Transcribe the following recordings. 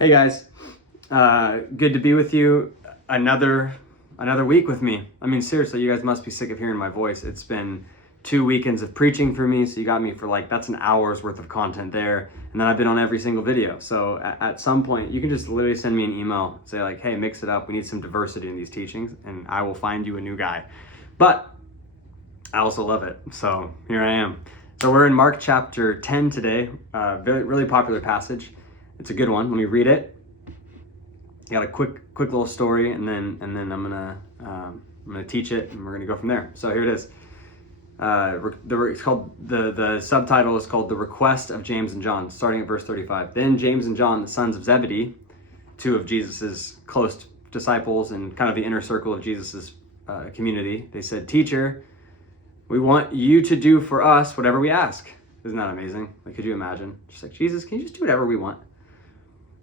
Hey guys, good to be with you. Another week with me. I mean, seriously, you guys must be sick of hearing my voice. It's been 2 weekends of preaching for me, so you got me for that's an hour's worth of content there, and then I've been on every single video. So at some point, you can just literally send me an email, say like, hey, mix it up. We need some diversity in these teachings, and I will find you a new guy. But I also love it, so here I am. So we're in Mark chapter 10 today. Really popular passage. It's a good one. Let me read it. Got a quick little story, and then I'm gonna teach it, and we're gonna go from there. So here it is. It's called the subtitle is called "The Request of James and John," starting at verse 35. Then James and John, the sons of Zebedee, two of Jesus's close disciples and kind of the inner circle of Jesus's community, they said, "Teacher, we want you to do for us whatever we ask." Isn't that amazing? Like, could you imagine? Just like, Jesus, can you just do whatever we want?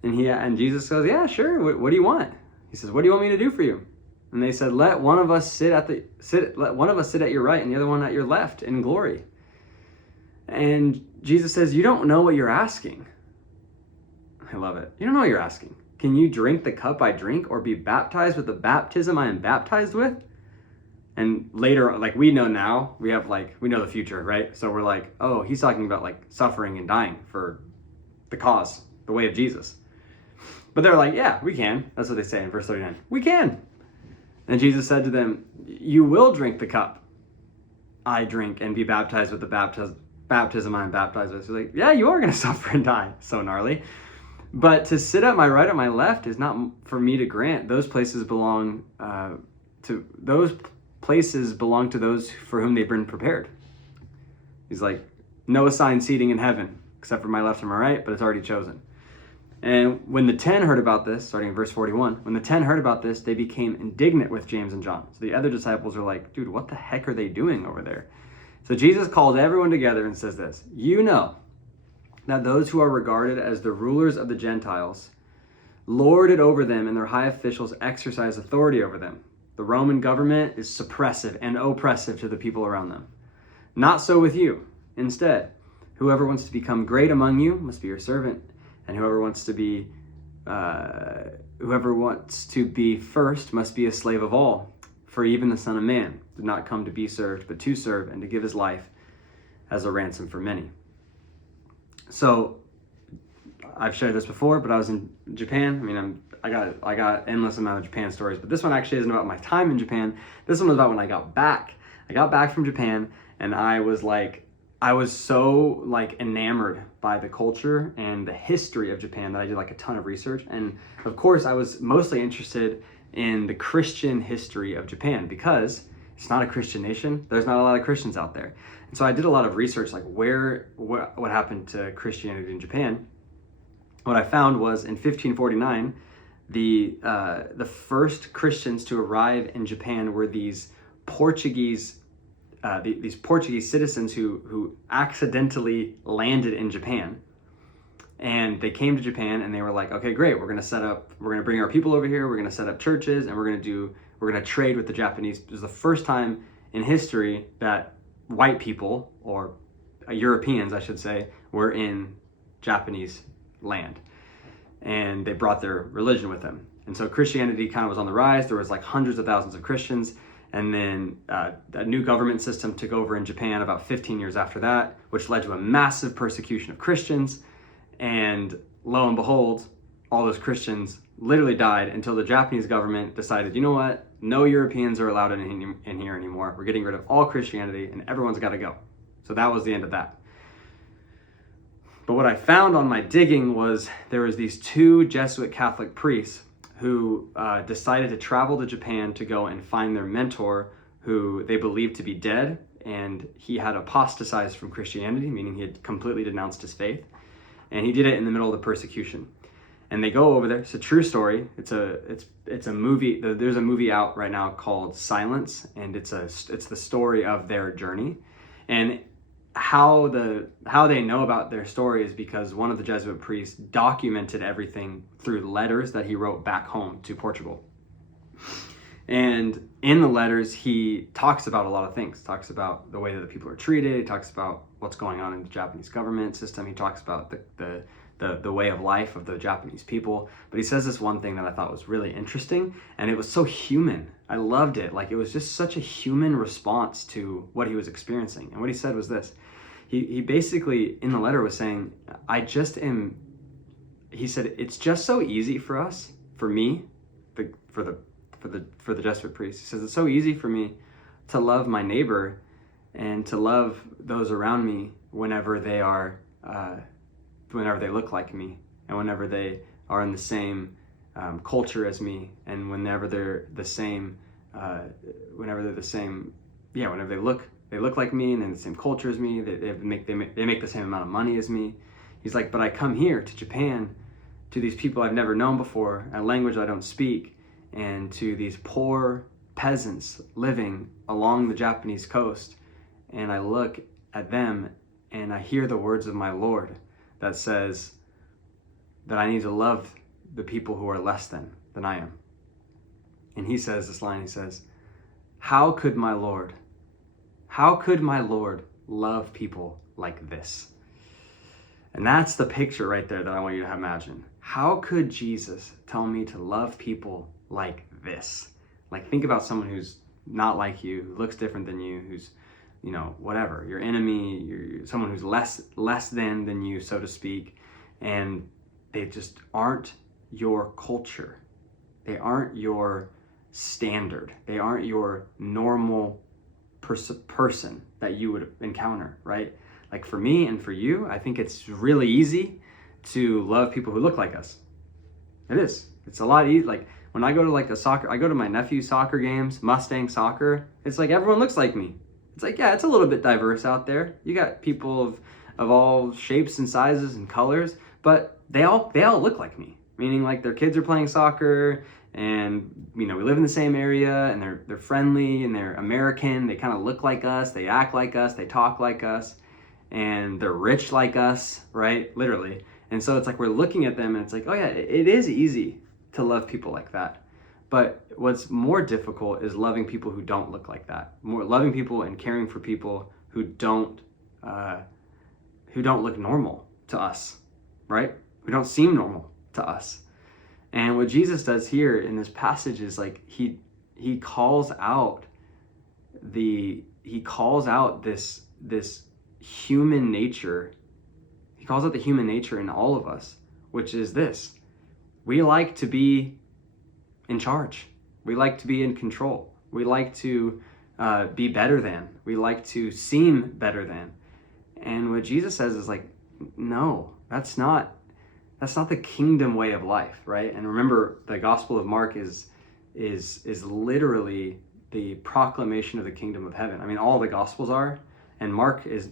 And Jesus goes, yeah, sure. What do you want? He says, what do you want me to do for you? And they said, let one of us sit at your right and the other one at your left in glory. And Jesus says, you don't know what you're asking. I love it. You don't know what you're asking. Can you drink the cup I drink or be baptized with the baptism I am baptized with? And later, we know now, we know the future, right? So we're like, oh, he's talking about suffering and dying for the cause, the way of Jesus. But they're like, yeah, we can. That's what they say in verse 39. We can. And Jesus said to them, you will drink the cup I drink and be baptized with the baptism I am baptized with. So like, yeah, you are going to suffer and die. So gnarly. But to sit at my right or my left is not for me to grant. Those places belong to those for whom they've been prepared. He's like, no assigned seating in heaven except for my left and my right, but it's already chosen. And when the 10 heard about this, starting in verse 41, when the 10 heard about this, they became indignant with James and John. So the other disciples are like, dude, what the heck are they doing over there? So Jesus calls everyone together and says this, you know that those who are regarded as the rulers of the Gentiles lord it over them, and their high officials exercise authority over them. The Roman government is suppressive and oppressive to the people around them. Not so with you. Instead, whoever wants to become great among you must be your servant. And whoever wants to be first must be a slave of all. For even the Son of Man did not come to be served, but to serve and to give his life as a ransom for many. So I've shared this before, but I was in Japan. I mean, I got endless amount of Japan stories, but this one actually isn't about my time in Japan. This one was about when I got back. I got back from Japan, and I was so enamored by the culture and the history of Japan that I did a ton of research. And of course, I was mostly interested in the Christian history of Japan because it's not a Christian nation. There's not a lot of Christians out there. And so I did a lot of research, what happened to Christianity in Japan. What I found was in 1549, the first Christians to arrive in Japan were these Portuguese citizens who accidentally landed in Japan, and they came to Japan and they were like, okay, great, we're going to bring our people over here, we're going to set up churches, and we're going to trade with the Japanese. It was the first time in history that white people, or Europeans I should say, were in Japanese land, and they brought their religion with them. And so Christianity kind of was on the rise. There was hundreds of thousands of Christians. And then a new government system took over in Japan about 15 years after that, which led to a massive persecution of Christians. And lo and behold, all those Christians literally died until the Japanese government decided, you know what? No Europeans are allowed in here anymore. We're getting rid of all Christianity and everyone's got to go. So that was the end of that. But what I found on my digging was there was these 2 Jesuit Catholic priests who decided to travel to Japan to go and find their mentor, who they believed to be dead, and he had apostatized from Christianity, meaning he had completely denounced his faith, and he did it in the middle of the persecution. And they go over there. It's a true story. It's a movie. There's a movie out right now called Silence, and it's the story of their journey. And how they know about their story is because one of the Jesuit priests documented everything through letters that he wrote back home to Portugal. And in the letters, he talks about a lot of things. Talks about the way that the people are treated. He talks about what's going on in the Japanese government system. He talks about the the way of life of the Japanese people. But he says this one thing that I thought was really interesting, and it was so human. I loved it. Like, it was just such a human response to what he was experiencing. And what he said was this. He basically, in the letter, was saying, he said, it's just so easy for us, for me, for the Jesuit priest. He says, it's so easy for me to love my neighbor and to love those around me whenever they look like me, and whenever they are in the same culture as me, and whenever they're the same, whenever they look like me, and they're in the same culture as me. They make the same amount of money as me. He's like, but I come here to Japan, to these people I've never known before, a language I don't speak, and to these poor peasants living along the Japanese coast, and I look at them and I hear the words of my Lord that says that I need to love the people who are less than I am. And he says this line, he says, how could my Lord love people like this? And that's the picture right there that I want you to imagine. How could Jesus tell me to love people like this? Like, think about someone who's not like you, who looks different than you, who's, whatever, your enemy, you're someone who's less than you, so to speak, and they just aren't your culture. They aren't your standard. They aren't your normal person that you would encounter, right? Like, for me and for you, I think it's really easy to love people who look like us. It is. It's a lot easier. Like, when I go to I go to my nephew's soccer games, Mustang soccer, it's like everyone looks like me. It's like, yeah, it's a little bit diverse out there. You got people of all shapes and sizes and colors, but they all look like me. Meaning, like, their kids are playing soccer, and we live in the same area, and they're friendly, and they're American. They kind of look like us, they act like us, they talk like us, and they're rich like us, right? Literally. And so it's like we're looking at them, and it's like, oh yeah, it is easy to love people like that. But what's more difficult is loving people who don't look like that. More loving people and caring for people who don't look normal to us, right? Who don't seem normal to us. And what Jesus does here in this passage is, like, he calls out this human nature. He calls out the human nature in all of us, which is this: we like to be in charge. We like to be in control. We like to be better than. We like to seem better than. And what Jesus says is, like, no, that's not the kingdom way of life, right? And remember, the Gospel of Mark is literally the proclamation of the kingdom of heaven. I mean, all the Gospels are, and Mark is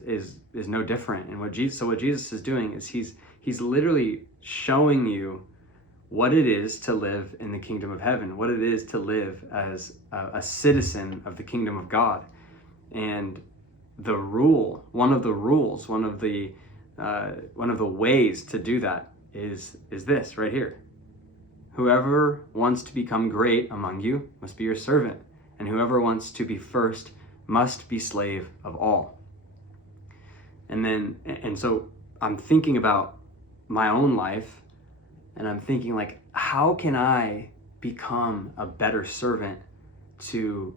no different. And what Jesus is doing is he's literally showing you what it is to live in the kingdom of heaven, what it is to live as a citizen of the kingdom of God. And one of the ways to do that is this right here: whoever wants to become great among you must be your servant, and whoever wants to be first must be slave of all. And so I'm thinking about my own life, and I'm thinking, like, how can I become a better servant to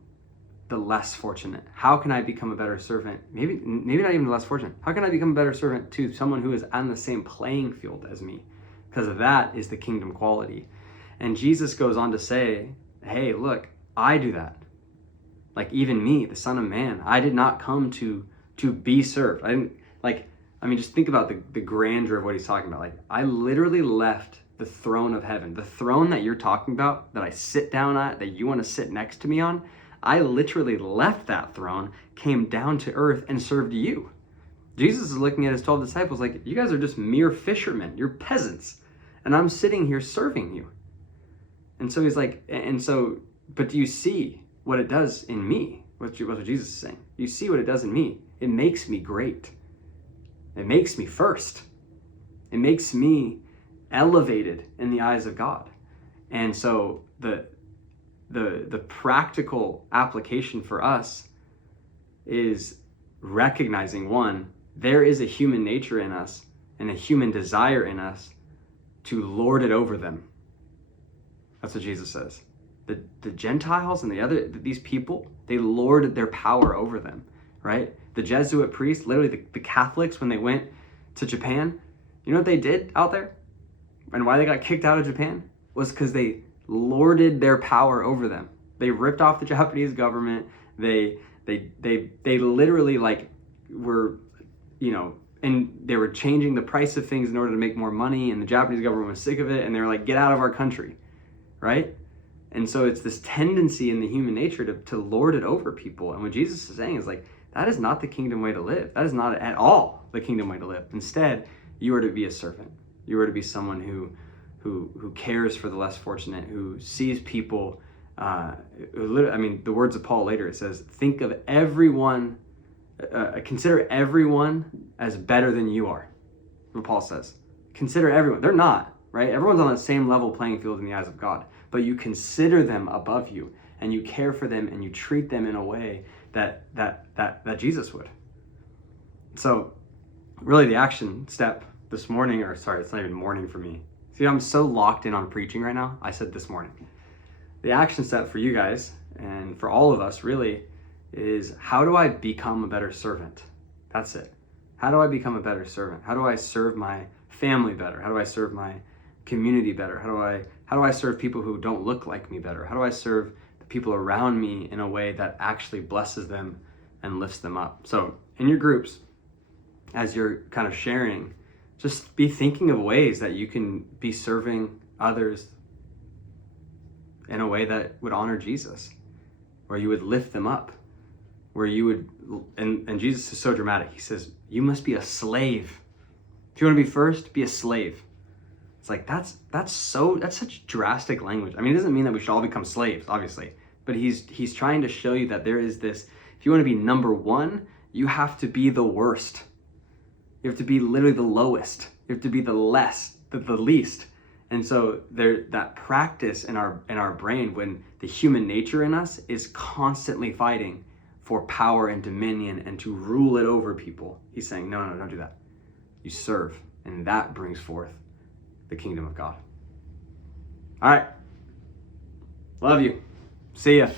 the less fortunate? How can I become a better servant? Maybe not even the less fortunate. How can I become a better servant to someone who is on the same playing field as me? Because that is the kingdom quality. And Jesus goes on to say, hey, look, I do that. Like, even me, the Son of Man, I did not come to be served. Just think about the grandeur of what he's talking about. Like, I literally left the throne of heaven, the throne that you're talking about, that I sit down at, that you want to sit next to me on. I literally left that throne, came down to earth, and served you. Jesus is looking at his 12 disciples like, you guys are just mere fishermen. You're peasants. And I'm sitting here serving you. And so he's like, but do you see what it does in me? What Jesus is saying. You see what it does in me. It makes me great. It makes me first. It makes me elevated in the eyes of God. And so the practical application for us is recognizing, one, there is a human nature in us, and a human desire in us to lord it over them. That's what Jesus says. The Gentiles and these people, they lorded their power over them, right? The Jesuit priests, literally the Catholics, when they went to Japan, you know what they did out there? And why they got kicked out of Japan? Was because they lorded their power over them. They ripped off the Japanese government. They literally like were, and they were changing the price of things in order to make more money, and the Japanese government was sick of it, and they were like, get out of our country, right? And so it's this tendency in the human nature to lord it over people. And what Jesus is saying is like, that is not the kingdom way to live. That is not at all the kingdom way to live. Instead, you are to be a servant. You are to be someone who cares for the less fortunate, who sees people. The words of Paul later, it says, think of everyone, consider everyone as better than you are. What Paul says. Consider everyone. They're not, right? Everyone's on the same level playing field in the eyes of God. But you consider them above you, and you care for them, and you treat them in a way that Jesus would. So really the action step this morning, it's not even morning for me. See, I'm so locked in on preaching right now. I said this morning. The action step for you guys and for all of us really is, how do I become a better servant? That's it. How do I become a better servant? How do I serve my family better? How do I serve my community better? How do I serve people who don't look like me better? How do I serve the people around me in a way that actually blesses them and lifts them up? So in your groups, as you're kind of sharing, just be thinking of ways that you can be serving others in a way that would honor Jesus, where you would lift them up, where you would, and Jesus is so dramatic. He says, you must be a slave. If you want to be first, be a slave. It's like, that's such drastic language. I mean, it doesn't mean that we should all become slaves, obviously, but he's trying to show you that there is this, if you want to be number one, you have to be the worst. You have to be literally the lowest. You have to be the least. And so that practice in our brain, when the human nature in us is constantly fighting for power and dominion and to rule it over people, he's saying, no, don't do that. You serve, and that brings forth the kingdom of God. All right. Love you. See ya.